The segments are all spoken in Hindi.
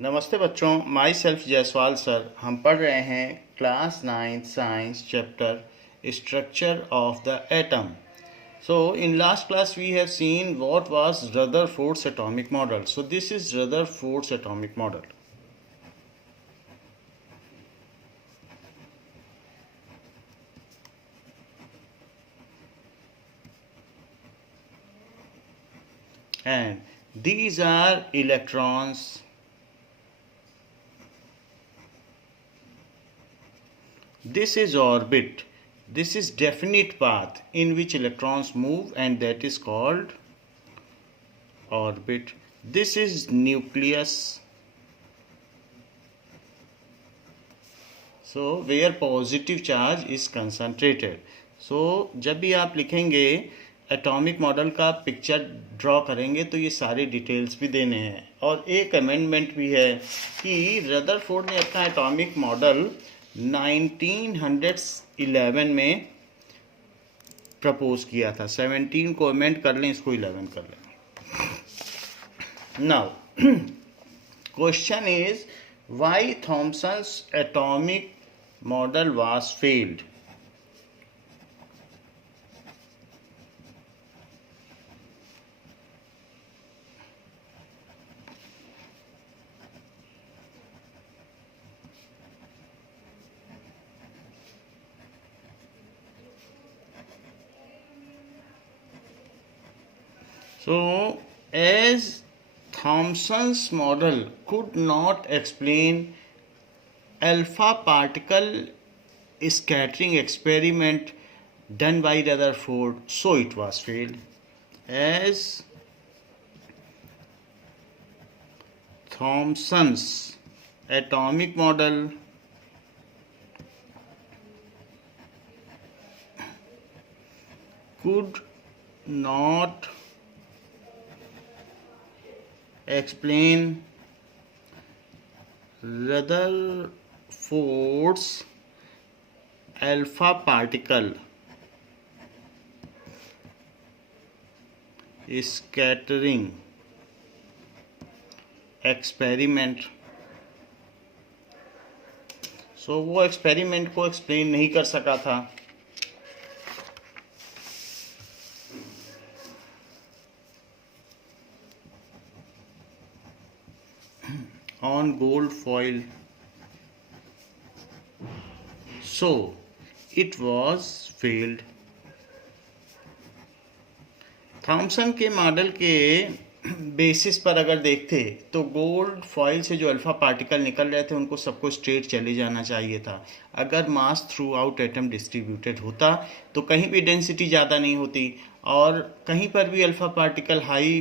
नमस्ते बच्चों, माई सेल्फ जायसवाल सर। हम पढ़ रहे हैं class 9 science chapter structure of the atom. So in last class we have seen what was Rutherford's atomic model. So this is Rutherford's atomic model. And these are electrons. This is orbit. This is definite path in which electrons move, and that is called orbit. This is nucleus. So where positive charge is concentrated. So जब भी आप लिखेंगे एटॉमिक मॉडल का पिक्चर ड्रॉ करेंगे तो ये सारे डिटेल्स भी देने हैं। और एक अमेंडमेंट भी है कि रदरफोर्ड ने अपना एटॉमिक मॉडल 1911 में प्रपोज किया था। 17 को अमेंड कर लें, इसको 11 कर लें। Now question is why Thomson's atomic model was failed. So as Thomson's model could not explain alpha particle scattering experiment done by Rutherford, so it was failed. As Thomson's atomic model could not explain Rutherford's alpha particle scattering experiment. So वो एक्सपेरिमेंट को एक्सप्लेन नहीं कर सका था। On gold foil, so it was failed. Thomson के मॉडल के बेसिस पर अगर देखते तो गोल्ड फॉइल से जो अल्फा पार्टिकल निकल रहे थे उनको सबको स्ट्रेट चले जाना चाहिए था। अगर मास थ्रू आउट एटम डिस्ट्रीब्यूटेड होता तो कहीं भी डेंसिटी ज़्यादा नहीं होती और कहीं पर भी alpha particle high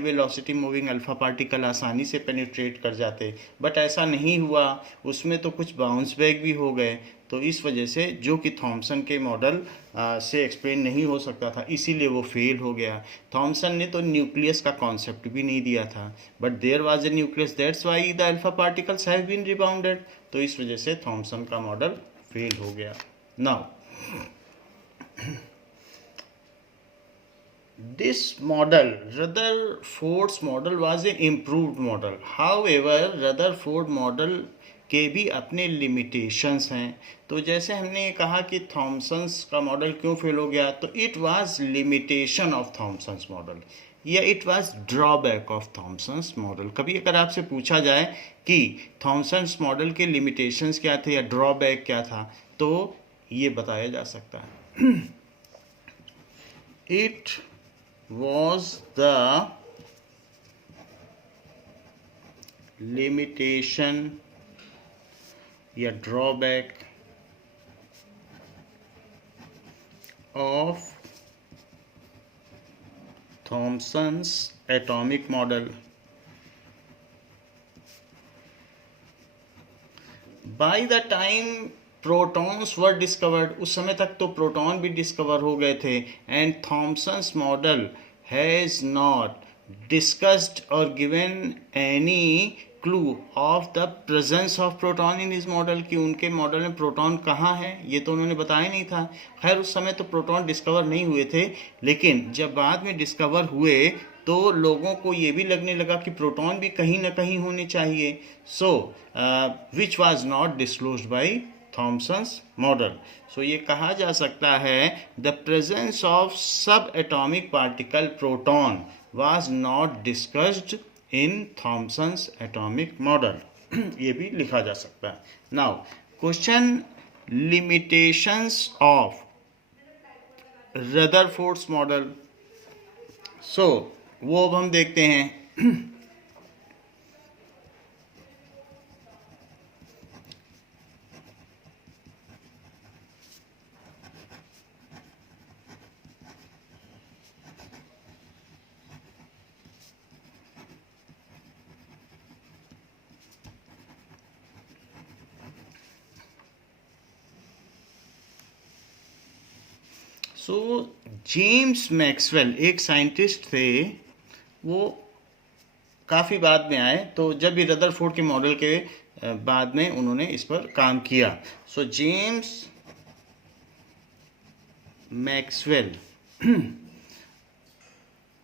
velocity moving alpha particle आसानी से पेनिट्रेट कर जाते, बट ऐसा नहीं हुआ। उसमें तो कुछ बाउंस बैक भी हो गए। तो इस वजह से जो कि थॉमसन के मॉडल से एक्सप्लेन नहीं हो सकता था, इसीलिए वो फेल हो गया। थॉमसन ने तो न्यूक्लियस का कॉन्सेप्ट भी नहीं दिया था, but there was a nucleus, that's why the alpha particles have been rebounded. तो इस वजह से थॉमसन का मॉडल फेल हो गया। Now this model, Rutherford's model, was an improved model. However, Rutherford model के भी अपने लिमिटेशंस हैं। तो जैसे हमने कहा कि थॉमसन्स का मॉडल क्यों फेल हो गया, तो it was limitation of Thomson's model या it was drawback of Thomson's model. कभी अगर आपसे पूछा जाए कि थॉमसन्स मॉडल के लिमिटेशंस क्या थे या ड्रॉबैक क्या था, तो ये बताया जा सकता है। इट was the limitation या drawback of Thomson's atomic model. By the time protons were discovered, उस समय तक तो प्रोटॉन भी डिस्कवर हो गए थे। And Thomson's model has not discussed और given any clue of the presence of proton in his model, कि उनके मॉडल में प्रोटॉन कहाँ है ये तो उन्होंने बताया नहीं था। खैर उस समय तो प्रोटॉन डिस्कवर नहीं हुए थे, लेकिन जब बाद में डिस्कवर हुए तो लोगों को ये भी लगने लगा कि प्रोटॉन भी कहीं ना कहीं होने चाहिए. So which was not disclosed by Thomson's model. So ये कहा जा सकता है the presence of subatomic particle proton was not discussed in Thomson's atomic model. ये भी लिखा जा सकता है. Now question, limitations of Rutherford's model. So वो अब हम देखते हैं. सो जेम्स मैक्सवेल एक साइंटिस्ट थे, वो काफ़ी बाद में आए. तो जब भी रदरफोर्ड के मॉडल के बाद में उन्होंने इस पर काम किया. So James Maxwell,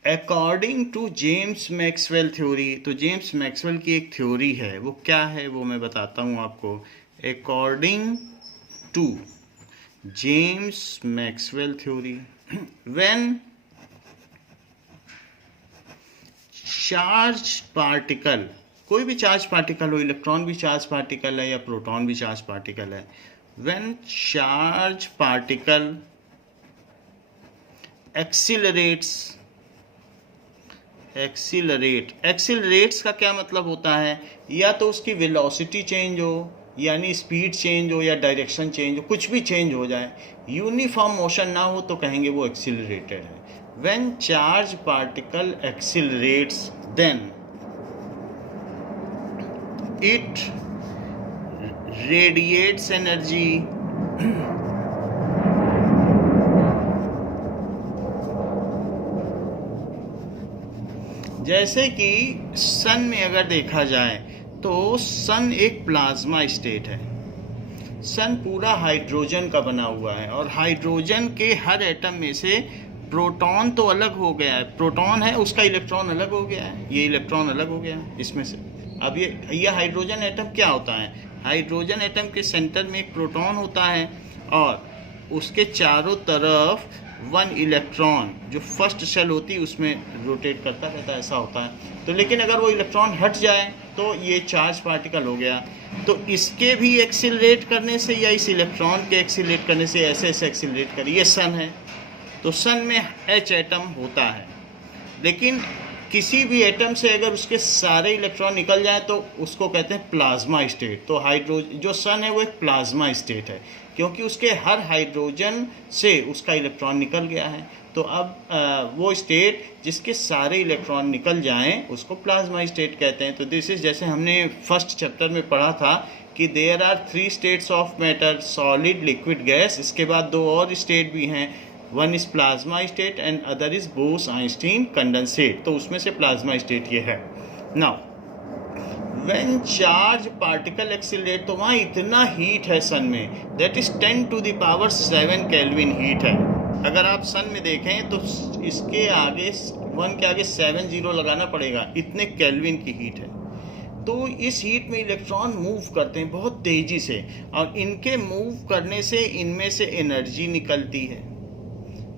according to James Maxwell theory, तो जेम्स मैक्सवेल की एक थ्योरी है, वो क्या है वो मैं बताता हूँ आपको. According to James Maxwell theory, when charged particle, कोई भी चार्ज पार्टिकल हो, इलेक्ट्रॉन भी चार्ज पार्टिकल है या प्रोटॉन भी चार्ज पार्टिकल है, when charged particle एक्सीलरेट्स का क्या मतलब होता है, या तो उसकी वेलोसिटी चेंज हो, यानी स्पीड चेंज हो, या डायरेक्शन चेंज हो, कुछ भी चेंज हो जाए, यूनिफॉर्म मोशन ना हो, तो कहेंगे वो एक्सीलरेटेड है. When charge particle accelerates then it radiates energy. जैसे कि सन में अगर देखा जाए तो सन एक प्लाज्मा स्टेट है. सन पूरा हाइड्रोजन का बना हुआ है, और हाइड्रोजन के हर एटम में से प्रोटॉन तो अलग हो गया है, प्रोटॉन है उसका इलेक्ट्रॉन अलग हो गया है, ये इलेक्ट्रॉन अलग हो गया है इसमें से. अब ये हाइड्रोजन एटम क्या होता है, हाइड्रोजन एटम के सेंटर में एक प्रोटॉन होता है, और उसके चारों तरफ वन इलेक्ट्रॉन जो फर्स्ट शेल होती है उसमें रोटेट करता रहता है, ऐसा होता है. तो लेकिन अगर वो इलेक्ट्रॉन हट जाए तो ये चार्ज पार्टिकल हो गया. तो इसके भी एक्सीलरेट करने से या इस इलेक्ट्रॉन के एक्सीलरेट करने से ऐसे ऐसे एक्सीलरेट करिए. ये सन है, तो सन में H एटम होता है, लेकिन किसी भी एटम से अगर उसके सारे इलेक्ट्रॉन निकल जाए तो उसको कहते हैं प्लाज्मा स्टेट. तो हाइड्रोजन जो सन है वो एक प्लाज्मा स्टेट है, क्योंकि उसके हर हाइड्रोजन से उसका इलेक्ट्रॉन निकल गया है. तो अब वो स्टेट जिसके सारे इलेक्ट्रॉन निकल जाएं उसको प्लाज्मा स्टेट कहते हैं. तो दिस इज, जैसे हमने फर्स्ट चैप्टर में पढ़ा था कि there are 3 states of matter, solid, liquid, gas. इसके बाद 2 और स्टेट भी हैं, one is plasma state and other is Bose Einstein condensate. तो उसमें से प्लाज्मा स्टेट ये है. Now when charge particle accelerate, तो वहाँ इतना हीट है सन में, दैट इज 10⁻⁷ केल्विन हीट है. अगर आप सन में देखें तो इसके आगे 1 के आगे 7 जीरो लगाना पड़ेगा, इतने केल्विन की हीट है. तो इस हीट में इलेक्ट्रॉन मूव करते हैं बहुत तेज़ी से, और इनके मूव करने से इनमें से एनर्जी निकलती है.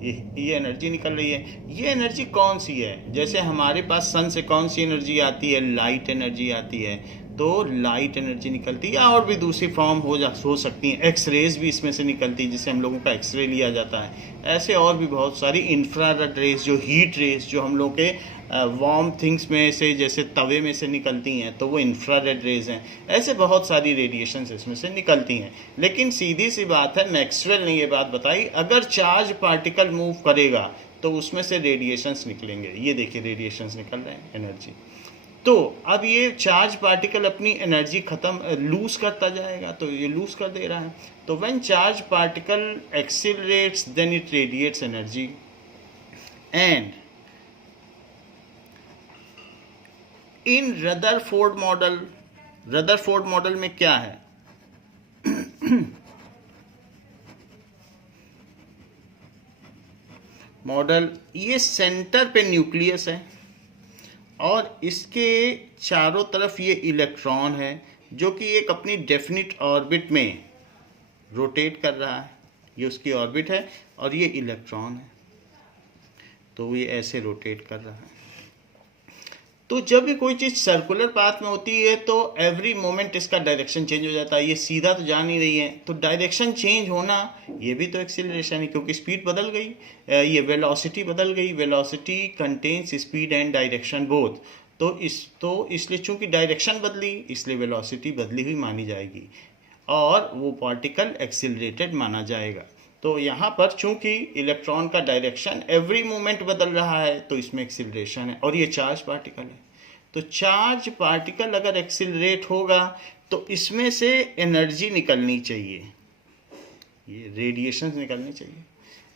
ये एनर्जी निकल रही है. ये एनर्जी कौन सी है, जैसे हमारे पास सन से कौन सी एनर्जी आती है, लाइट एनर्जी आती है. तो लाइट एनर्जी निकलती है, या और भी दूसरी फॉर्म हो सकती हैं. एक्स रेज भी इसमें से निकलती है, जिससे हम लोगों का एक्सरे लिया जाता है. ऐसे और भी बहुत सारी इंफ्रारेड रेज, जो हीट रेज जो हम लोग के वार्म थिंग्स में से, जैसे तवे में से निकलती हैं, तो वो इंफ्रारेड रेज हैं. ऐसे बहुत सारी रेडिएशंस इसमें से निकलती हैं. लेकिन सीधी सी बात है, मैक्सवेल ने ये बात बताई, अगर चार्ज पार्टिकल मूव करेगा तो उसमें से रेडिएशंस निकलेंगे. ये देखिए रेडिएशंस निकल रहे हैं, एनर्जी. तो अब ये चार्ज पार्टिकल अपनी एनर्जी लूज करता जाएगा, तो ये लूज कर दे रहा है. तो when charge particle accelerates then it radiates energy. And in Rutherford model में क्या है, मॉडल, ये सेंटर पे न्यूक्लियस है, और इसके चारों तरफ ये इलेक्ट्रॉन है जो कि एक अपनी डेफिनिट ऑर्बिट में रोटेट कर रहा है। ये उसकी ऑर्बिट है और ये इलेक्ट्रॉन है, तो ये ऐसे रोटेट कर रहा है। तो जब भी कोई चीज़ सर्कुलर पाथ में होती है तो एवरी मोमेंट इसका डायरेक्शन चेंज हो जाता है। ये सीधा तो जा नहीं रही है, तो डायरेक्शन चेंज होना ये भी तो एक्सीलरेशन है, क्योंकि स्पीड बदल गई, ये वेलोसिटी बदल गई। Velocity contains speed and direction both. तो इसलिए चूंकि डायरेक्शन बदली, इसलिए वेलोसिटी बदली हुई मानी जाएगी और वो पार्टिकल एक्सीलरेटेड माना जाएगा। तो यहाँ पर चूंकि इलेक्ट्रॉन का डायरेक्शन एवरी मोमेंट बदल रहा है तो इसमें एक्सीलरेशन है, और ये चार्ज पार्टिकल है। तो चार्ज पार्टिकल अगर एक्सीलरेट होगा तो इसमें से एनर्जी निकलनी चाहिए, ये रेडिएशन निकलनी चाहिए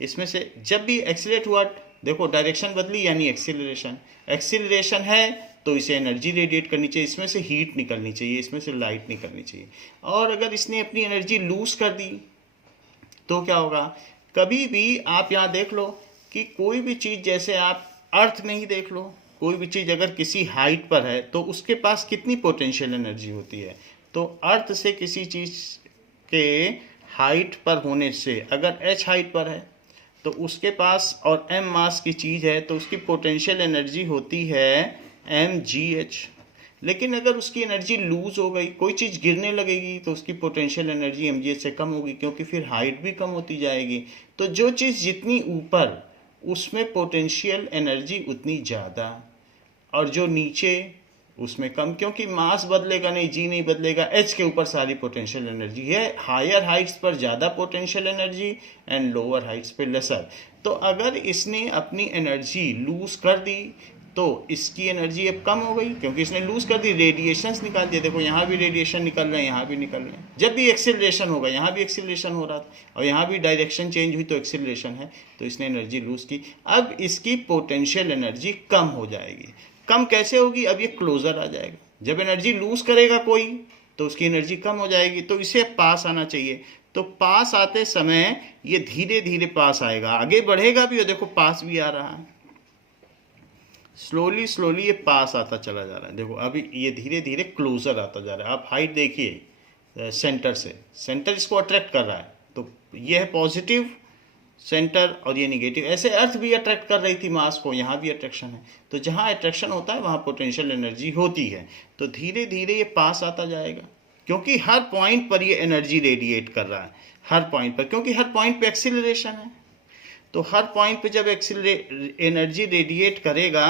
इसमें से। जब भी एक्सीलरेट हुआ, देखो डायरेक्शन बदली यानी एक्सीलरेशन। एक्सीलरेशन है तो इसे एनर्जी रेडिएट करनी चाहिए, इसमें से हीट निकलनी चाहिए, इसमें से लाइट निकलनी चाहिए। और अगर इसने अपनी एनर्जी लूज कर दी तो क्या होगा? कभी भी आप यहाँ देख लो कि कोई भी चीज़, जैसे आप अर्थ में ही देख लो, कोई भी चीज़ अगर किसी हाइट पर है तो उसके पास कितनी पोटेंशियल एनर्जी होती है। तो अर्थ से किसी चीज़ के हाइट पर होने से, अगर h हाइट पर है तो उसके पास, और m मास की चीज़ है तो उसकी पोटेंशियल एनर्जी होती है mgh। लेकिन अगर उसकी एनर्जी लूज हो गई, कोई चीज़ गिरने लगेगी तो उसकी पोटेंशियल एनर्जी mgh से कम होगी, क्योंकि फिर हाइट भी कम होती जाएगी। तो जो चीज़ जितनी ऊपर उसमें पोटेंशियल एनर्जी उतनी ज़्यादा, और जो नीचे उसमें कम, क्योंकि मास बदलेगा नहीं, जी नहीं बदलेगा, h के ऊपर सारी पोटेंशियल एनर्जी है। हायर हाइट्स पर ज़्यादा potential energy and lower Heights पे लेसर। तो अगर इसने अपनी एनर्जी लूज कर दी तो इसकी एनर्जी अब कम हो गई, क्योंकि इसने लूज कर दी, रेडिएशंस निकाल दिए। देखो यहाँ भी रेडिएशन निकल रहे हैं, यहाँ भी निकल रहे हैं। जब भी एक्सीलरेशन होगा, यहाँ भी एक्सीलरेशन हो रहा था और यहाँ भी डायरेक्शन चेंज हुई तो एक्सीलरेशन है, तो इसने एनर्जी लूज की। अब इसकी पोटेंशियल एनर्जी कम हो जाएगी। कम कैसे होगी? अब ये क्लोजर आ जाएगा। जब एनर्जी लूज करेगा कोई तो उसकी एनर्जी कम हो जाएगी, तो इसे पास आना चाहिए। तो पास आते समय ये धीरे धीरे पास आएगा, आगे बढ़ेगा भी, और देखो पास भी आ रहा है। स्लोली स्लोली ये पास आता चला जा रहा है। देखो अभी ये धीरे धीरे क्लोजर आता जा रहा है। आप हाइट देखिए सेंटर से, सेंटर इसको अट्रैक्ट कर रहा है, तो ये है पॉजिटिव सेंटर और ये निगेटिव। ऐसे अर्थ भी अट्रैक्ट कर रही थी मास को, यहाँ भी अट्रैक्शन है। तो जहाँ अट्रैक्शन होता है वहाँ पोटेंशियल एनर्जी होती है। तो धीरे धीरे ये पास आता जाएगा, क्योंकि हर पॉइंट पर ये एनर्जी रेडिएट कर रहा है, हर पॉइंट पर, क्योंकि हर पॉइंट पे एक्सीलरेशन है। तो हर पॉइंट पे जब एनर्जी रेडिएट करेगा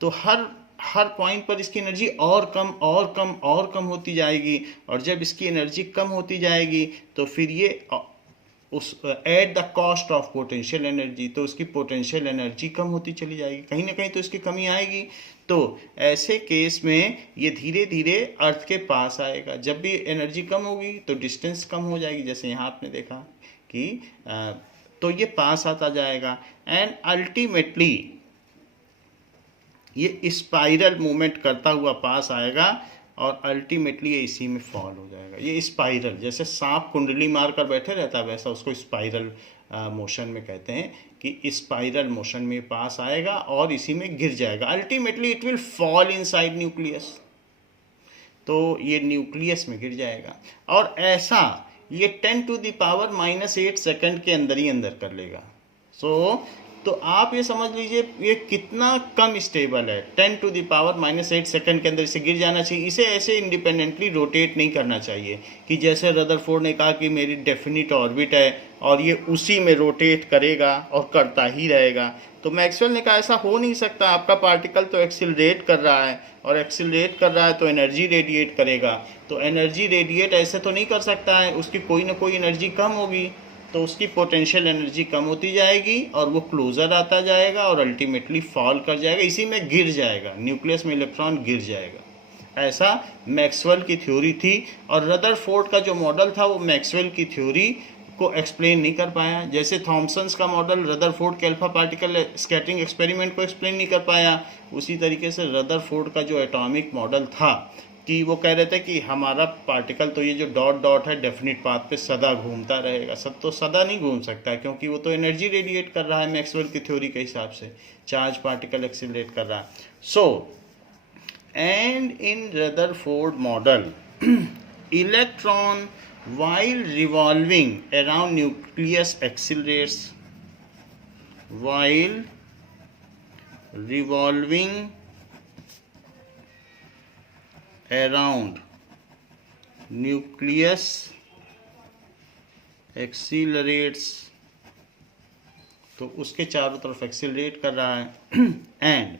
तो हर पॉइंट पर इसकी एनर्जी और कम और कम और कम होती जाएगी, और जब इसकी एनर्जी कम होती जाएगी तो फिर ये उस at the cost of potential energy, तो उसकी पोटेंशियल एनर्जी कम होती चली जाएगी, कहीं ना कहीं तो इसकी कमी आएगी। तो ऐसे केस में ये धीरे धीरे अर्थ के पास आएगा। जब भी एनर्जी कम होगी तो डिस्टेंस कम हो जाएगी, जैसे यहाँ आपने देखा कि तो ये पास आता जाएगा एंड अल्टीमेटली ये स्पाइरल मूवमेंट करता हुआ पास आएगा और अल्टीमेटली ये इसी में फॉल हो जाएगा। ये स्पाइरल, जैसे सांप कुंडली मार कर बैठे रहता है वैसा उसको स्पाइरल मोशन में कहते हैं, कि स्पाइरल मोशन में पास आएगा और इसी में गिर जाएगा। Ultimately it will fall inside nucleus, तो ये न्यूक्लियस में गिर जाएगा। और ऐसा ये 10⁻⁻8 सेकंड के अंदर ही अंदर कर लेगा। तो आप ये समझ लीजिए ये कितना कम स्टेबल है। 10⁻⁻8 सेकंड के अंदर इसे गिर जाना चाहिए। इसे ऐसे इंडिपेंडेंटली रोटेट नहीं करना चाहिए कि जैसे रदरफोर्ड ने कहा कि मेरी डेफिनिट ऑर्बिट है और ये उसी में रोटेट करेगा और करता ही रहेगा। तो मैक्सवेल ने कहा ऐसा हो नहीं सकता, आपका पार्टिकल तो एक्सिलरेट कर रहा है, और एक्सिलरेट कर रहा है तो एनर्जी रेडिएट करेगा। तो एनर्जी रेडिएट ऐसे तो नहीं कर सकता है, उसकी कोई ना कोई एनर्जी कम होगी, तो उसकी पोटेंशियल एनर्जी कम होती जाएगी और वो क्लोजर आता जाएगा और अल्टीमेटली फॉल कर जाएगा, इसी में गिर जाएगा, न्यूक्लियस में इलेक्ट्रॉन गिर जाएगा। ऐसा मैक्सवेल की थ्योरी थी। और रदरफोर्ड का जो मॉडल था वो मैक्सवेल की थ्योरी को एक्सप्लेन नहीं कर पाया। जैसे थॉमसन्स का मॉडल रदरफोर्ड के अल्फा पार्टिकल स्कैटरिंग एक्सपेरिमेंट को एक्सप्लेन नहीं कर पाया, उसी तरीके से रदरफोर्ड का जो एटॉमिक मॉडल था कि वो कह रहे थे कि हमारा पार्टिकल तो ये जो डॉट डॉट है डेफिनिट पाथ पे सदा घूमता रहेगा। सब तो सदा नहीं घूम सकता, क्योंकि वो तो एनर्जी रेडिएट कर रहा है मैक्सवेल की थ्योरी के हिसाब से, चार्ज पार्टिकल एक्सिलरेट कर रहा है। And in Rutherford model, electron while revolving around nucleus accelerates. While revolving around nucleus accelerates, तो उसके चारों तरफ एक्सीलरेट कर रहा है. एंड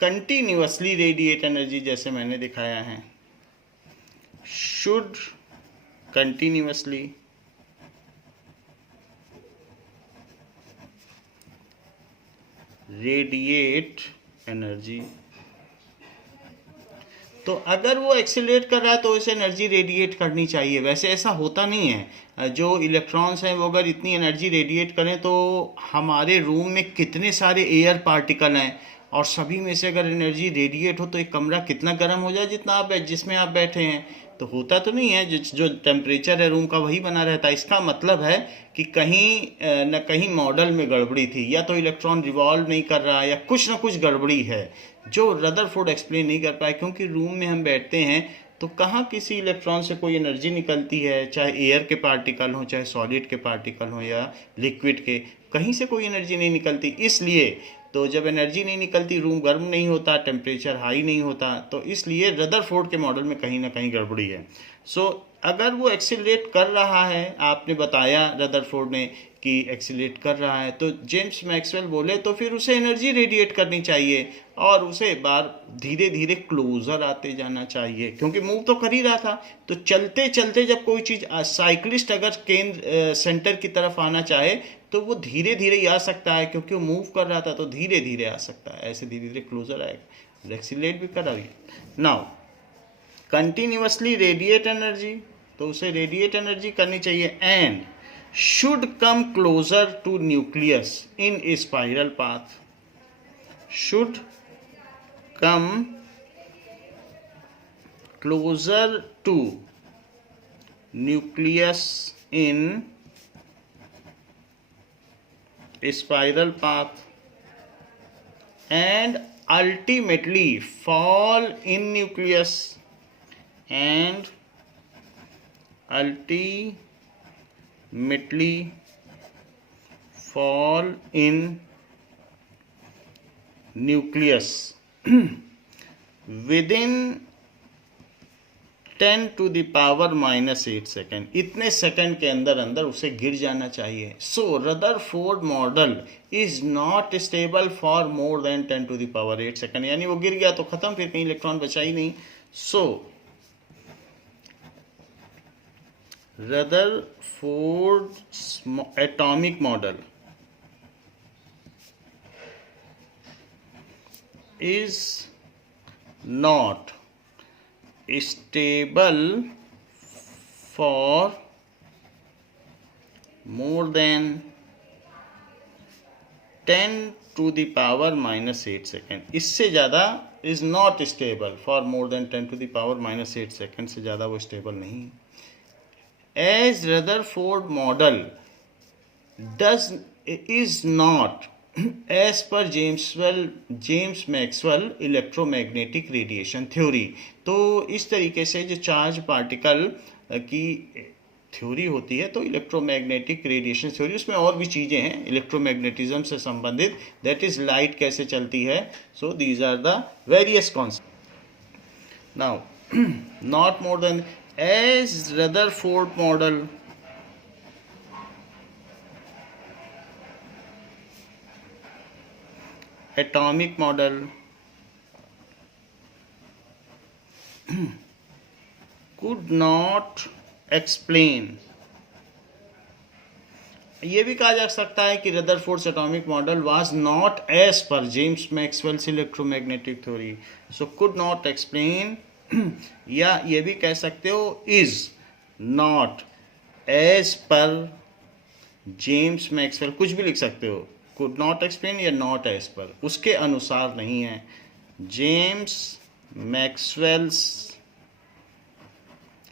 कंटिन्यूअसली रेडिएट एनर्जी, जैसे मैंने दिखाया है, शुड कंटिन्यूअसली रेडिएट एनर्जी. तो अगर वो एक्सीलरेट कर रहा है तो उसे एनर्जी रेडिएट करनी चाहिए. वैसे ऐसा होता नहीं है. जो इलेक्ट्रॉन्स हैं वो अगर इतनी एनर्जी रेडिएट करें तो हमारे रूम में कितने सारे एयर पार्टिकल हैं और सभी में से अगर एनर्जी रेडिएट हो तो एक कमरा कितना गर्म हो जाए जितना आप जिसमें आप बैठे हैं. तो होता तो नहीं है. जो टेम्परेचर है रूम का वही बना रहता है. इसका मतलब है कि कहीं न कहीं मॉडल में गड़बड़ी थी, या तो इलेक्ट्रॉन रिवॉल्व नहीं कर रहा, या कुछ ना कुछ गड़बड़ी है जो रदरफोर्ड एक्सप्लेन नहीं कर पाए. क्योंकि रूम में हम बैठते हैं तो कहाँ किसी इलेक्ट्रॉन से कोई एनर्जी निकलती है, चाहे एयर के पार्टिकल हो, चाहे सॉलिड के पार्टिकल हो, या लिक्विड के, कहीं से कोई एनर्जी नहीं निकलती. इसलिए तो जब एनर्जी नहीं निकलती रूम गर्म नहीं होता, टेम्परेचर हाई नहीं होता. तो इसलिए रदरफोर्ड के मॉडल में कहीं ना कहीं गड़बड़ी है. सो अगर वो एक्सीलरेट कर रहा है, आपने बताया रदरफोर्ड ने कि एक्सीलरेट कर रहा है, तो जेम्स मैक्सवेल बोले तो फिर उसे एनर्जी रेडिएट करनी चाहिए और उसे बार धीरे धीरे क्लोजर आते जाना चाहिए, क्योंकि मूव तो कर ही रहा था. तो चलते चलते जब कोई चीज़, साइकिलिस्ट अगर केंद्र सेंटर की तरफ आना चाहे तो वो धीरे धीरे ही आ सकता है, क्योंकि वो मूव कर रहा था तो धीरे धीरे आ सकता है. ऐसे धीरे धीरे क्लोजर आएगा. एक्सीलरेट भी कर रहा है. नाउ कंटिन्यूअसली रेडिएट एनर्जी, तो उसे रेडिएट एनर्जी करनी चाहिए. And should come closer to nucleus in a spiral path. Should come closer to nucleus in spiral path and ultimately fall in nucleus, and ultimately fall in nucleus within 10 to the power -8 second. इतने सेकंड के अंदर अंदर उसे गिर जाना चाहिए. So Rutherford model is not stable for more than 10 to the power 8 second. यानी वो गिर गया तो खत्म, फिर कहीं इलेक्ट्रॉन बचा ही नहीं. So Rutherford atomic model is not stable for more than 10 to the power -8 second. इससे ज़्यादा is not stable for more than 10 to the power -8 second. से ज़्यादा वो स्टेबल नहीं. As Rutherford model does is not as per James Maxwell electromagnetic radiation theory. तो इस तरीके से जो चार्ज पार्टिकल की थ्योरी होती है, तो इलेक्ट्रोमैग्नेटिक रेडिएशन थ्योरी, उसमें और भी चीज़ें हैं इलेक्ट्रोमैग्नेटिज्म से संबंधित. दैट इज लाइट कैसे चलती है. So these are the various concept. Now not more than as Rutherford model atomic model could not explain. ये भी कहा जा सकता है कि Rutherford's atomic model was not as per James Maxwell's electromagnetic theory. So could not explain, या ये भी कह सकते हो is not as per James Maxwell, कुछ भी लिख सकते हो. कुड नॉट एक्सप्लेन या नॉट एज पर, उसके अनुसार नहीं है. James Maxwell's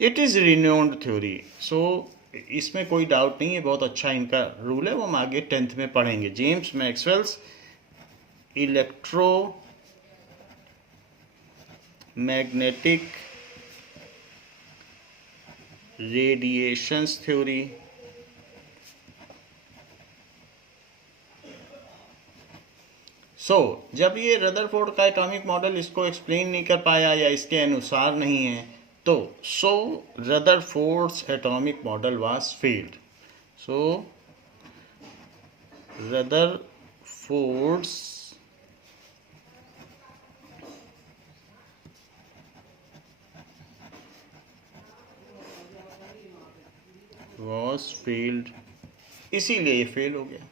it is renewed theory. So इसमें कोई डाउट नहीं है, बहुत अच्छा इनका रूल है, वो हम आगे 10th में पढ़ेंगे. James Maxwell's electro magnetic radiations theory, जब ये रदरफोर्ड का एटॉमिक मॉडल इसको एक्सप्लेन नहीं कर पाया या इसके अनुसार नहीं है, तो Rutherford's atomic model was failed. Rutherford's was failed, इसीलिए ये फेल हो गया.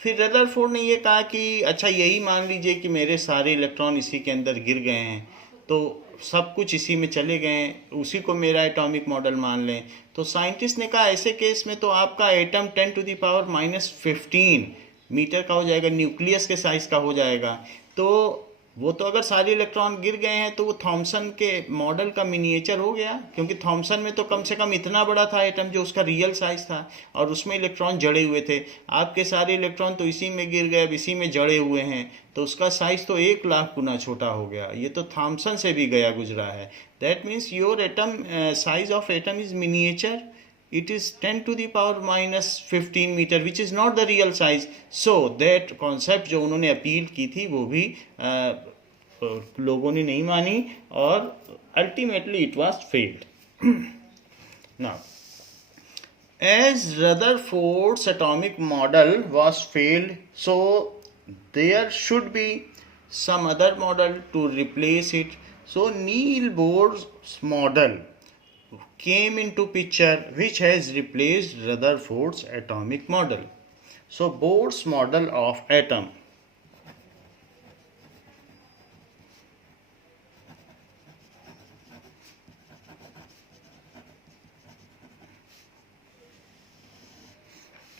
फिर रदरफोर्ड ने ये कहा कि अच्छा यही मान लीजिए कि मेरे सारे इलेक्ट्रॉन इसी के अंदर गिर गए हैं, तो सब कुछ इसी में चले गए हैं, उसी को मेरा एटॉमिक मॉडल मान लें. तो साइंटिस्ट ने कहा ऐसे केस में तो आपका एटम 10⁻⁻15 मीटर का हो जाएगा, न्यूक्लियस के साइज का हो जाएगा. तो वो तो अगर सारे इलेक्ट्रॉन गिर गए हैं तो वो थॉमसन के मॉडल का मिनिएचर हो गया, क्योंकि थॉमसन में तो कम से कम इतना बड़ा था एटम जो उसका रियल साइज था और उसमें इलेक्ट्रॉन जड़े हुए थे. आपके सारे इलेक्ट्रॉन तो इसी में गिर गए, अब इसी में जड़े हुए हैं, तो उसका साइज तो 1,00,000 गुना छोटा हो गया. ये तो थॉमसन से भी गया गुजरा है. That means your atom size of atom is miniature. It is 10⁻⁻15 meter, which is not the real size. So that concept जो उन्होंने अपील की थी वो भी लोगों ने नहीं मानी और ultimately it was failed. Now, as Rutherford's atomic model was failed, so there should be some other model to replace it. So Niels Bohr's model came into picture, which has replaced Rutherford's atomic model. So Bohr's model of atom.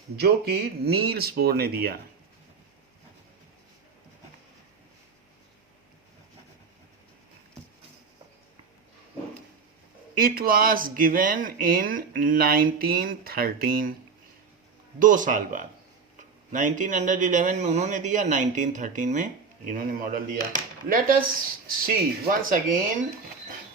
जो कि नील्स बोर ने दिया. It was given in 1913. 2 साल बाद 1911 में उन्होंने दिया, 1913 में इन्होंने मॉडल दिया. Let us see once again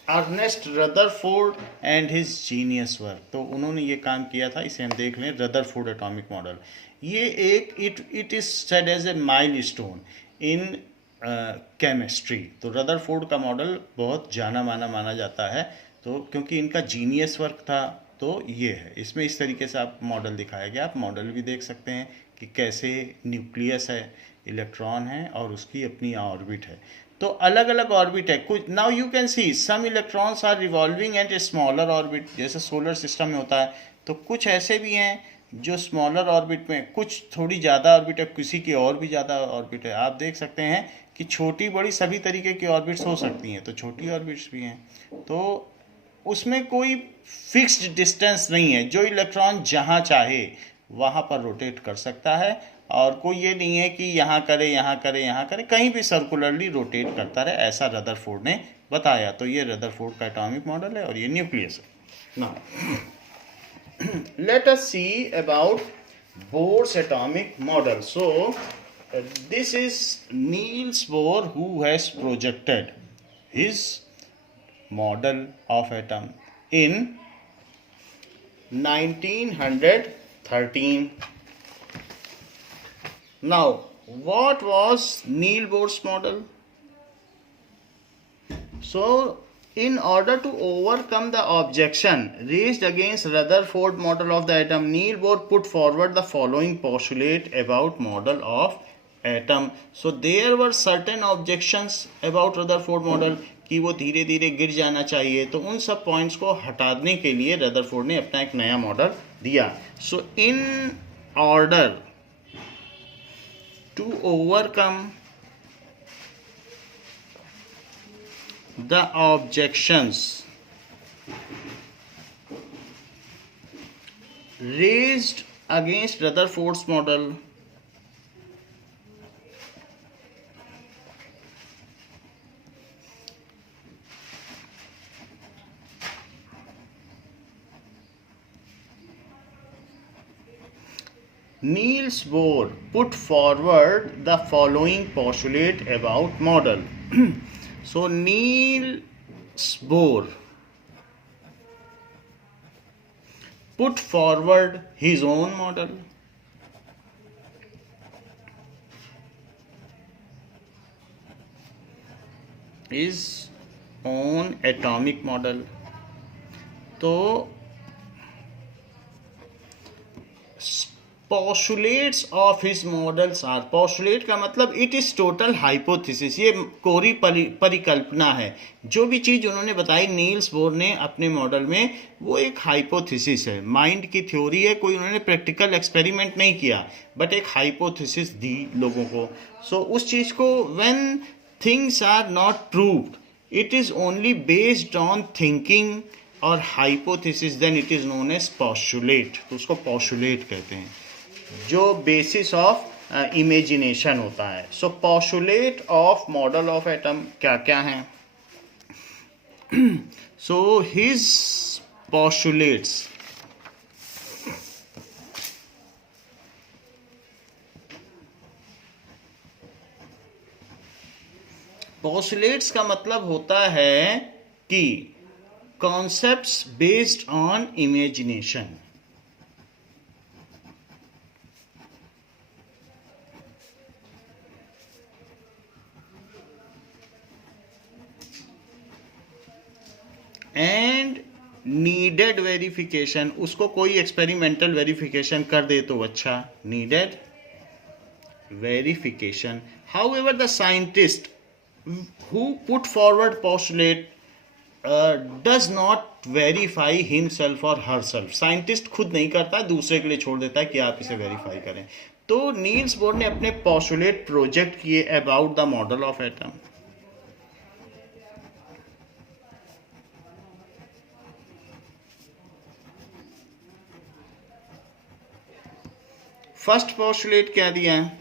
Ernest Rutherford and his genius work. तो उन्होंने ये काम किया था, इसे हम देख लें. रदरफोर्ड एटॉमिक मॉडल, ये एक it is said as a milestone in chemistry. तो रदरफोर्ड का मॉडल बहुत जाना माना जाता है, तो क्योंकि इनका जीनियस वर्क था. तो ये है, इसमें इस तरीके से आप मॉडल दिखाया गया. आप मॉडल भी देख सकते हैं कि कैसे न्यूक्लियस है, इलेक्ट्रॉन है और उसकी अपनी ऑर्बिट है. तो अलग अलग ऑर्बिट है कुछ. Now you can see some electrons are revolving at a smaller orbit, जैसे सोलर सिस्टम में होता है. तो कुछ ऐसे भी हैं जो स्मॉलर ऑर्बिट में, कुछ थोड़ी ज़्यादा ऑर्बिट है, किसी की और भी ज़्यादा ऑर्बिट है. आप देख सकते हैं कि छोटी बड़ी सभी तरीके की ऑर्बिट्स हो सकती हैं, तो छोटी ऑर्बिट्स भी हैं. तो उसमें कोई फिक्स्ड डिस्टेंस नहीं है, जो इलेक्ट्रॉन जहाँ चाहे वहाँ पर रोटेट कर सकता है, और कोई ये नहीं है कि यहाँ करे यहाँ करे यहाँ करे, कहीं भी सर्कुलरली रोटेट करता रहे, ऐसा रदरफोर्ड ने बताया. तो ये रदरफोर्ड का एटॉमिक मॉडल है और ये न्यूक्लियस है. Now let us see about Bohr's atomic model. So this is Niels Bohr who has projected his model of atom in 1913. Now, what was Niels Bohr's model? So, in order to overcome the objection raised against Rutherford model of the atom, Niels Bohr put forward the following postulate about model of atom. So, there were certain objections about Rutherford model कि वो धीरे धीरे गिर जाना चाहिए. तो उन सब पॉइंट्स को हटाने के लिए रदरफोर्ड ने अपना एक नया मॉडल दिया. So in order to overcome the objections raised against Rutherford's model, Niels Bohr put forward the following postulate about model. So Niels Bohr put forward his own model. His own atomic model. तो postulates of his models are, postulate का मतलब इट इज टोटल हाइपोथेसिस, ये कोरी परिकल्पना है। जो भी चीज उन्होंने बताई नील्स बोर ने अपने मॉडल में, वो एक हाइपोथेसिस है, माइंड की थ्योरी है, कोई उन्होंने प्रैक्टिकल एक्सपेरिमेंट नहीं किया, बट एक हाइपोथेसिस दी लोगों को। सो उस चीज को when things are not proved, it is only based on thinking और hypothesis, then it is known as postulate. तो उसको पोस्टुलेट कहते हैं, जो बेसिस ऑफ इमेजिनेशन होता है। So postulate of model of atom क्या क्या हैं? सो हिज पोस्टुलेट्स, पोस्टुलेट्स का मतलब होता है कि concepts based on imagination. And needed verification, उसको कोई एक्सपेरिमेंटल वेरिफिकेशन कर दे तो अच्छा, needed verification. However the scientist who put forward postulate does not verify himself or herself। Scientist खुद नहीं करता, दूसरे के लिए छोड़ देता है कि आप इसे वेरीफाई करें। तो नील्स बोर ने अपने पोस्टुलेट प्रोजेक्ट किए about the model of atom. First postulate क्या दिया है?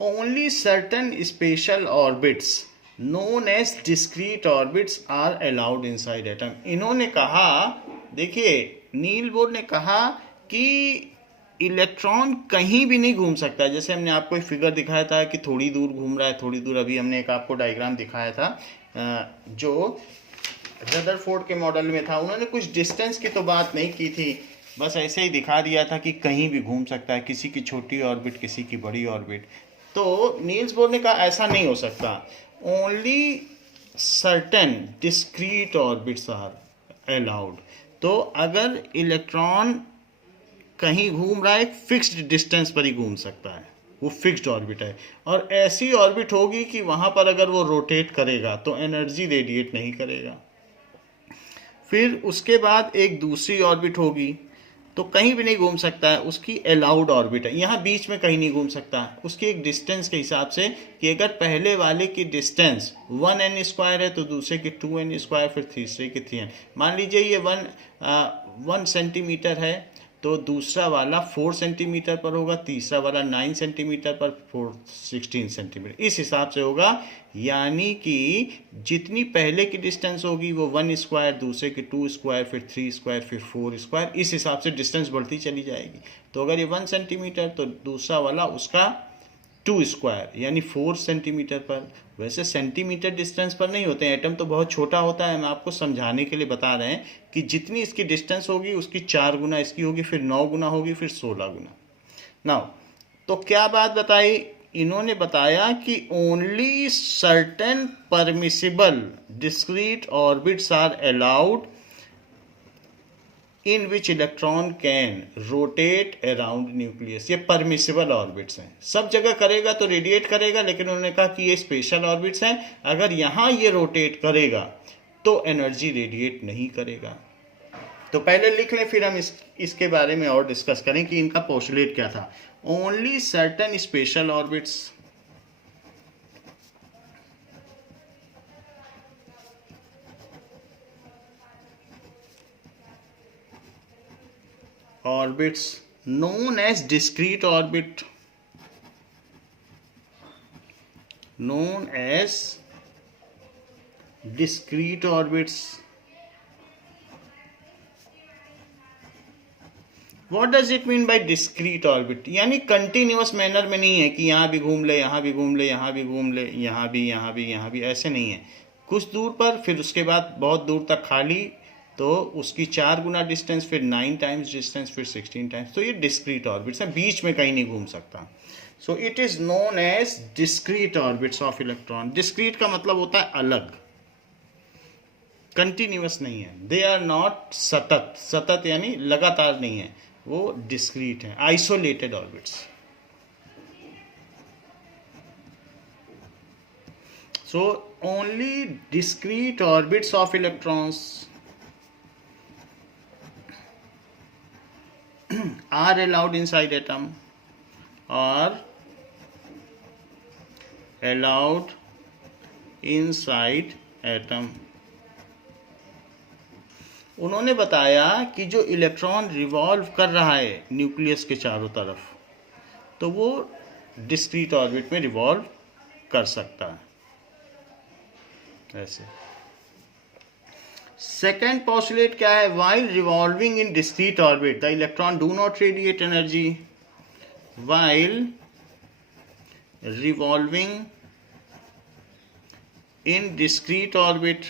Only certain special orbits known as discrete orbits are allowed inside atom. इन्होंने कहा, देखिए नील बोर ने कहा कि इलेक्ट्रॉन कहीं भी नहीं घूम सकता। जैसे हमने आपको एक फिगर दिखाया था कि थोड़ी दूर घूम रहा है, थोड़ी दूर, अभी हमने एक आपको डायग्राम दिखाया था जो रदरफोर्ड के मॉडल में था। उन्होंने कुछ डिस्टेंस की तो बात नहीं की थी, बस ऐसे ही दिखा दिया था कि कहीं भी घूम सकता है, किसी की छोटी ऑर्बिट, किसी की बड़ी ऑर्बिट। तो नील्स बोर ने कहा ऐसा नहीं हो सकता, only certain discrete orbits are allowed. तो अगर इलेक्ट्रॉन कहीं घूम रहा है, एक फिक्स्ड डिस्टेंस पर ही घूम सकता है, वो फिक्स्ड ऑर्बिट है, और ऐसी ऑर्बिट होगी कि वहां पर अगर वो रोटेट करेगा तो एनर्जी रेडिएट नहीं करेगा। फिर उसके बाद एक दूसरी ऑर्बिट होगी, तो कहीं भी नहीं घूम सकता है, उसकी अलाउड ऑर्बिट है, यहाँ बीच में कहीं नहीं घूम सकता। उसकी एक डिस्टेंस के हिसाब से कि अगर पहले वाले की डिस्टेंस 1n² है तो दूसरे की 2n², फिर तीसरे की 3n। मान लीजिए ये 1 सेंटीमीटर है तो दूसरा वाला 4 सेंटीमीटर पर होगा, तीसरा वाला 9 सेंटीमीटर पर, 16 सेंटीमीटर, इस हिसाब से होगा। यानी कि जितनी पहले की डिस्टेंस होगी वो 1², दूसरे की 2², फिर 3², फिर 4², इस हिसाब से डिस्टेंस बढ़ती चली जाएगी। तो अगर ये 1 सेंटीमीटर तो दूसरा वाला उसका 2² यानी 4 सेंटीमीटर पर। वैसे सेंटीमीटर डिस्टेंस पर नहीं होते हैं, एटम तो बहुत छोटा होता है। हम आपको समझाने के लिए बता रहे हैं कि जितनी इसकी डिस्टेंस होगी उसकी 4 गुना इसकी होगी, फिर 9 गुना होगी, फिर 16 गुना। नाउ तो क्या बात बताई इन्होंने? बताया कि only certain permissible discrete orbits are allowed in which electron can rotate around nucleus. ये परमिसिबल ऑर्बिट्स हैं, सब जगह करेगा तो रेडिएट करेगा, लेकिन उन्होंने कहा कि ये स्पेशल ऑर्बिट्स हैं, अगर यहाँ ये रोटेट करेगा तो एनर्जी रेडिएट नहीं करेगा। तो पहले लिख लें, फिर हम इसके बारे में और डिस्कस करें कि इनका पोस्टुलेट क्या था। Only certain special orbits orbits known as discrete orbit, known as discrete orbits। What does it mean by discrete orbit? यानी कंटिन्यूअस मैनर में नहीं है कि यहाँ भी घूम ले, यहाँ भी घूम ले, यहाँ भी घूम ले, यहाँ भी, यहाँ भी, यहाँ भी, ऐसे नहीं है। कुछ दूर पर, फिर उसके बाद बहुत दूर तक खाली, तो उसकी 4 गुना डिस्टेंस, फिर 9 टाइम्स डिस्टेंस, फिर 16 टाइम्स। तो ये डिस्क्रीट ऑर्बिट्स हैं, बीच में कहीं नहीं घूम सकता। So it is known as discrete orbits of electron. Discrete का मतलब होता है अलग, कंटिन्यूअस नहीं है। दे आर नॉट सतत, सतत यानी लगातार नहीं है, वो डिस्क्रीट है, isolated orbits. So only discrete orbits of electrons are allowed inside atom, or allowed inside atom। उन्होंने बताया कि जो इलेक्ट्रॉन रिवॉल्व कर रहा है न्यूक्लियस के चारों तरफ, तो वो डिस्क्रीट ऑर्बिट में रिवॉल्व कर सकता है ऐसे। सेकेंड पॉस्टुलेट क्या है? While revolving in discrete orbit the electron do not radiate energy. While revolving in discrete orbit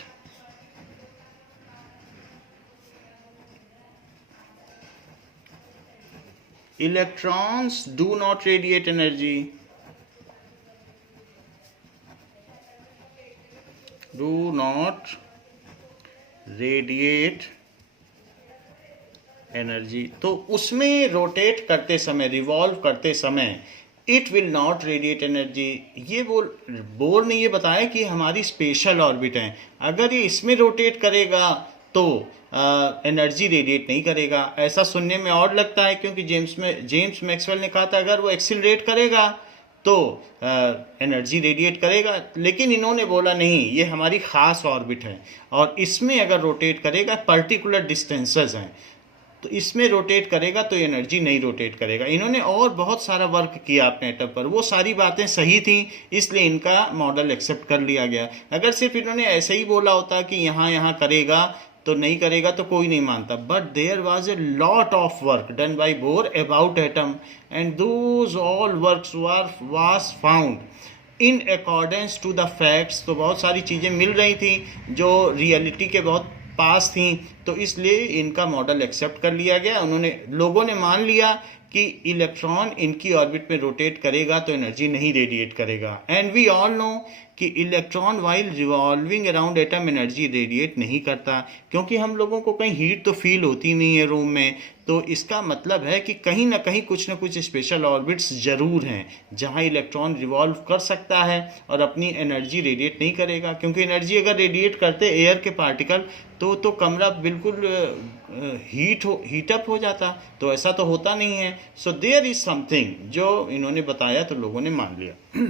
electrons do not radiate energy, do not radiate energy. तो उसमें रोटेट करते समय, रिवॉल्व करते समय, it will not radiate energy. ये बोर ने ये बताया कि हमारी स्पेशल ऑर्बिट है, अगर ये इसमें रोटेट करेगा तो एनर्जी रेडिएट नहीं करेगा। ऐसा सुनने में और लगता है, क्योंकि जेम्स मैक्सवेल ने कहा था अगर वो एक्सिलरेट करेगा तो एनर्जी रेडिएट करेगा, लेकिन इन्होंने बोला नहीं, ये हमारी ख़ास ऑर्बिट है और इसमें अगर रोटेट करेगा, पर्टिकुलर डिस्टेंसेस हैं, तो इसमें रोटेट करेगा तो एनर्जी नहीं रोटेट करेगा। इन्होंने और बहुत सारा वर्क किया अपने एटम पर, वो सारी बातें सही थी, इसलिए इनका मॉडल एक्सेप्ट कर लिया गया। अगर सिर्फ इन्होंने ऐसे ही बोला होता कि यहाँ यहाँ करेगा तो नहीं करेगा, तो कोई नहीं मानता। But there was a lot of work done by Bohr about atom, and those all works was found in accordance to the facts. तो बहुत सारी चीज़ें मिल रही थी जो रियलिटी के बहुत पास थी, तो इसलिए इनका मॉडल एक्सेप्ट कर लिया गया। लोगों ने मान लिया कि इलेक्ट्रॉन इनकी ऑर्बिट में रोटेट करेगा तो एनर्जी नहीं रेडिएट करेगा। एंड वी ऑल नो कि electron while revolving around atom energy radiate नहीं करता, क्योंकि हम लोगों को कहीं हीट तो फील होती नहीं है रूम में। तो इसका मतलब है कि कहीं ना कहीं कुछ ना कुछ स्पेशल ऑर्बिट्स जरूर हैं जहां इलेक्ट्रॉन रिवॉल्व कर सकता है और अपनी एनर्जी रेडिएट नहीं करेगा, क्योंकि एनर्जी अगर रेडिएट करते एयर के पार्टिकल तो कमरा बिल्कुल हीटअप हो जाता, तो ऐसा तो होता नहीं है। सो देयर इज समथिंग जो इन्होंने बताया तो लोगों ने मान लिया।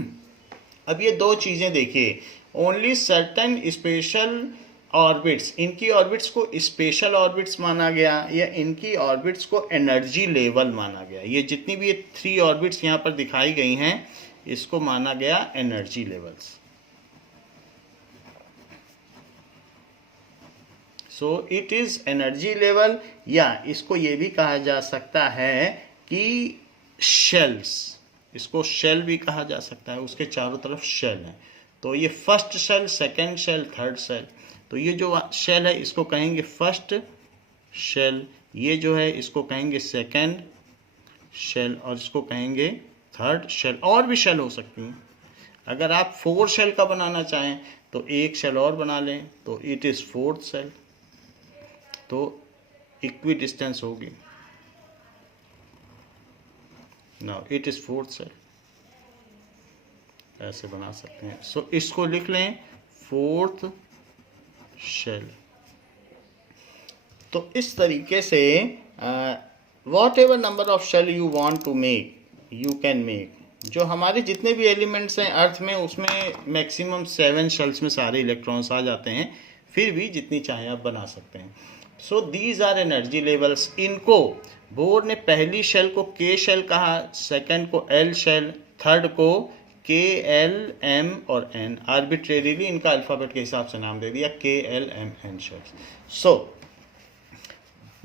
अब ये दो चीज़ें देखिए, ओनली सर्टन स्पेशल ऑर्बिट्स, इनकी ऑर्बिट्स को स्पेशल ऑर्बिट्स माना गया या इनकी ऑर्बिट्स को एनर्जी लेवल माना गया। ये जितनी भी 3 ऑर्बिट्स यहाँ पर दिखाई गई हैं, इसको माना गया energy levels. So it is energy level, या इसको ये भी कहा जा सकता है कि शेल्स, इसको शेल भी कहा जा सकता है, उसके चारों तरफ शेल है। तो ये first shell, second shell, third shell. तो ये जो शेल है इसको कहेंगे फर्स्ट शेल, ये जो है इसको कहेंगे सेकंड शेल, और इसको कहेंगे थर्ड शेल। और भी शेल हो सकती हैं, अगर आप 4 शेल का बनाना चाहें तो एक शेल और बना लें, तो इट इज़ 4th शेल, तो इक्वी डिस्टेंस होगी। Now it is 4th shell, ऐसे बना सकते हैं। सो इसको लिख लें 4th शेल। तो इस तरीके से whatever number of shell you want to make, you can make. जो हमारे जितने भी एलिमेंट्स हैं अर्थ में, उसमें मैक्सिमम 7 शेल्स में सारे इलेक्ट्रॉन्स आ जाते हैं, फिर भी जितनी चाहें आप बना सकते हैं। So these are energy levels. इनको बोर ने पहली शेल को के शेल कहा, सेकंड को एल शेल, थर्ड को के एल एम और एन। आर्बिट्रेरीली इनका अल्फ़ाबेट के हिसाब से नाम दे दिया, K L M N shells. So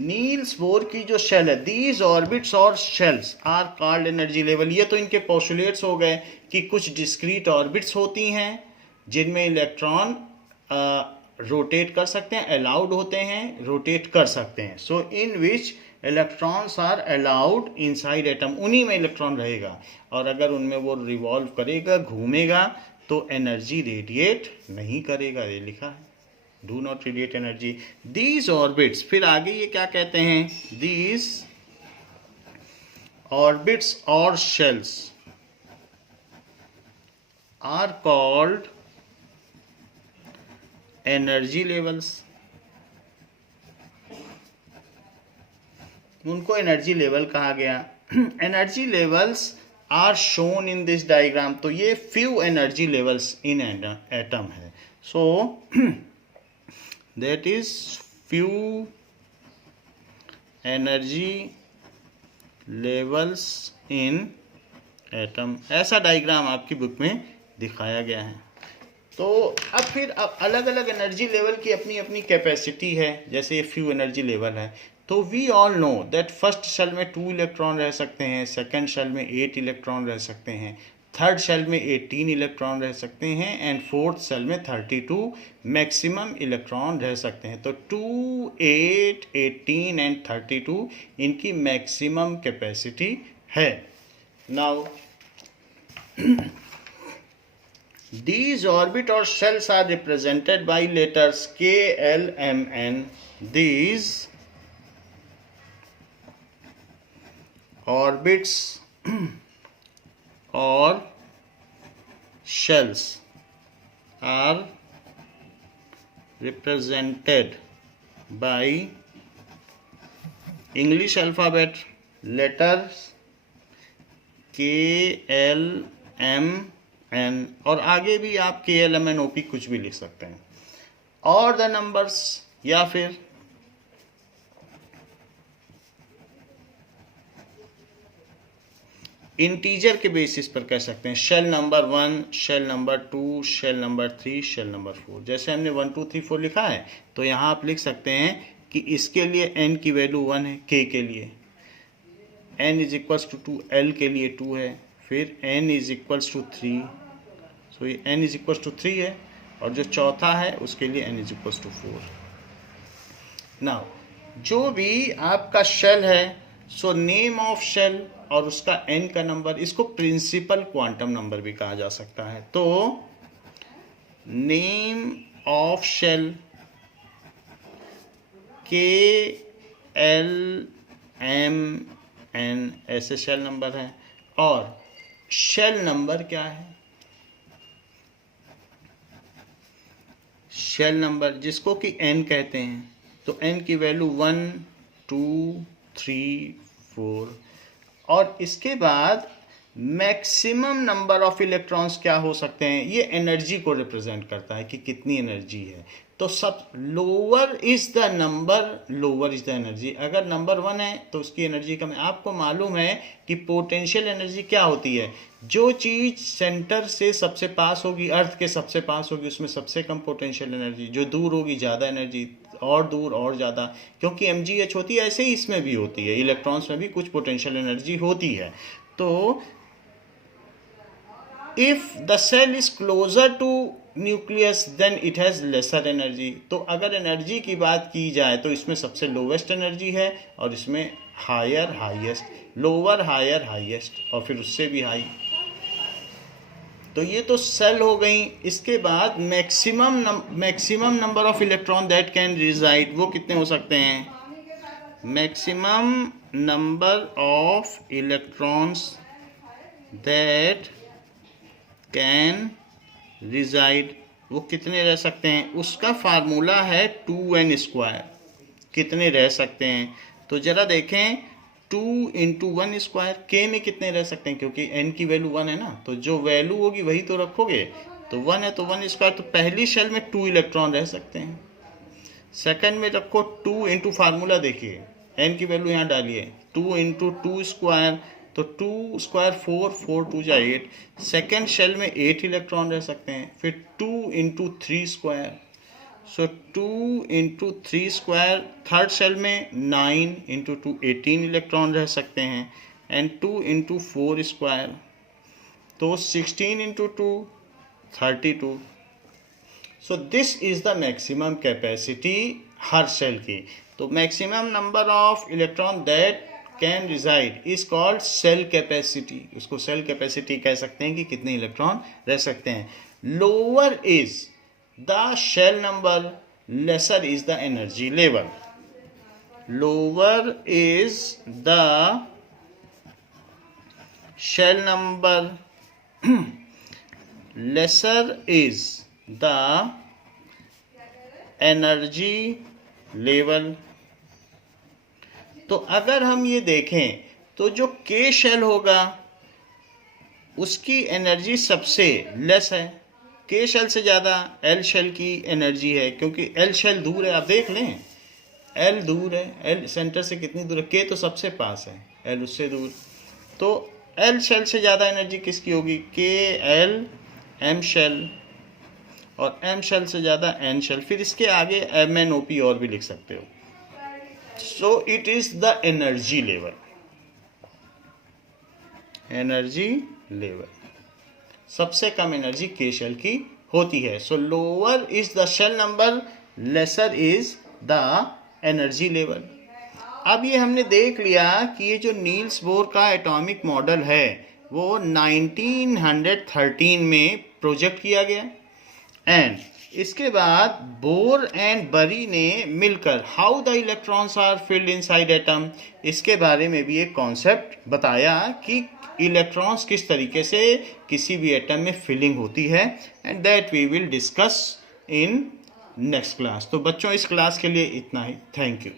Niels Bohr की जो शेल है, दीज ऑर्बिट्स और shells are called energy level. ये तो इनके पोस्टुलेट्स हो गए कि कुछ डिस्क्रीट ऑर्बिट्स होती हैं जिनमें इलेक्ट्रॉन रोटेट कर सकते हैं, अलाउड होते हैं, रोटेट कर सकते हैं. So in which electrons are allowed inside atom, उन्हीं में इलेक्ट्रॉन रहेगा. और अगर उनमें वो रिवॉल्व करेगा, घूमेगा, तो एनर्जी रेडिएट नहीं करेगा. ये लिखा है, do not radiate energy. These orbits, फिर आगे ये क्या कहते हैं, दीज ऑर्बिट्स और shells are called energy levels. उनको एनर्जी लेवल कहा गया. Energy levels are shown in this diagram. तो ये few energy levels in atom है. So that is few energy levels in atom. ऐसा डायग्राम आपकी बुक में दिखाया गया है. तो अब अलग अलग एनर्जी लेवल की अपनी अपनी कैपेसिटी है. जैसे ये फ्यू एनर्जी लेवल है, तो we all know that first shell में 2 इलेक्ट्रॉन रह सकते हैं, सेकंड शेल में 8 इलेक्ट्रॉन रह सकते हैं, थर्ड शेल में 18 इलेक्ट्रॉन रह सकते हैं, एंड फोर्थ शेल में 32 मैक्सिमम इलेक्ट्रॉन रह सकते हैं. तो 2, 8, 18 एंड 32 इनकी मैक्सिमम कैपेसिटी है. Now these orbit or shells are represented by letters K, L, M, N. These orbits or shells are represented by English alphabet letters K, L, M, N, और आगे भी आप K, L, M, N, O, P कुछ भी लिख सकते हैं. और द नंबर्स, या फिर इंटीजर के बेसिस पर कह सकते हैं. Shell number 1, shell number 2, shell number 3, shell number 4. जैसे हमने 1, 2, 3, 4 लिखा है, तो यहाँ आप लिख सकते हैं कि इसके लिए n की वैल्यू 1 है, k के लिए n is equals to 2, l के लिए 2 है, फिर n is equals to 3. So ये n इज इक्वल्स टू 3 है, और जो चौथा है उसके लिए n is equals to 4. Now जो भी आपका शेल है, सो नेम ऑफ शेल और उसका n का नंबर, इसको प्रिंसिपल क्वांटम नंबर भी कहा जा सकता है. तो name of shell K, L, M, N ऐसे शेल नंबर हैं. और शेल नंबर क्या है, शेल नंबर जिसको कि n कहते हैं, तो n की वैल्यू 1, 2, 3, 4. और इसके बाद मैक्सिमम नंबर ऑफ इलेक्ट्रॉन्स क्या हो सकते हैं, ये एनर्जी को रिप्रेजेंट करता है कि कितनी एनर्जी है. तो सब lower is the number, lower is the energy. अगर नंबर 1 है तो उसकी एनर्जी कम है. आपको मालूम है कि पोटेंशियल एनर्जी क्या होती है, जो चीज़ सेंटर से सबसे पास होगी, अर्थ के सबसे पास होगी, उसमें सबसे कम पोटेंशियल एनर्जी, जो दूर होगी ज़्यादा एनर्जी, और दूर और ज़्यादा. क्योंकि mgh होती है, ऐसे ही इसमें भी होती है, इलेक्ट्रॉन्स में भी कुछ पोटेंशियल एनर्जी होती है. तो if the shell is closer to nucleus then it has lesser energy. तो अगर एनर्जी की बात की जाए तो इसमें सबसे लोवेस्ट एनर्जी है, और इसमें higher highest, lower higher highest, और फिर उससे भी हाई. तो ये तो सेल हो गई. इसके बाद maximum number of electron that can reside, वो कितने हो सकते हैं, maximum number of electrons that can reside, वो कितने रह सकते हैं, उसका फार्मूला है 2n². कितने रह सकते हैं, तो ज़रा देखें, 2 × 1², k में कितने रह सकते हैं, क्योंकि n की वैल्यू 1 है ना, तो जो वैल्यू होगी वही तो रखोगे. तो 1 है तो 1², तो पहली शेल में 2 इलेक्ट्रॉन रह सकते हैं. सेकंड में रखो 2 × फार्मूला देखिए, n की वैल्यू यहाँ डालिए, 2 × 2², तो 2² 4, 4 2 जा 8. सेकेंड शेल में 8 इलेक्ट्रॉन रह सकते हैं. फिर 2 × 3², सो 2 × 3². थर्ड शेल में 9 × 2 18 इलेक्ट्रॉन रह सकते हैं, एंड 2 × 4², तो 16 × 2 32. So this is the maximum capacity हर सेल की। तो maximum number of electron that can reside is called shell capacity. उसको सेल कैपेसिटी कह सकते हैं कि कितने इलेक्ट्रॉन रह सकते हैं। Lower is the shell number, lesser is the energy level. Lower is the shell number, lesser is the energy level। तो अगर हम ये देखें तो जो K शेल होगा उसकी एनर्जी सबसे लेस है। K शेल से ज़्यादा L शेल की एनर्जी है, क्योंकि L शेल दूर है। आप देख लें, L दूर है, L सेंटर से कितनी दूर है, K तो सबसे पास है, L उससे दूर। तो L शेल से ज़्यादा एनर्जी किसकी होगी, KL M शेल, और M शेल से ज़्यादा N शेल, फिर इसके आगे MnOp और भी लिख सकते हो। So it is the energy level. Energy level सबसे कम एनर्जी K शेल की होती है। So lower is the shell number, lesser is the energy level. अब ये हमने देख लिया कि ये जो नील्स बोर का एटॉमिक मॉडल है वो 1913 में प्रोजेक्ट किया गया, एंड इसके बाद बोर एंड बरी ने मिलकर how the electrons are filled inside atom, इसके बारे में भी एक कॉन्सेप्ट बताया कि इलेक्ट्रॉन्स किस तरीके से किसी भी एटम में फिलिंग होती है, and that we will discuss in next class. तो बच्चों, इस क्लास के लिए इतना ही। Thank you.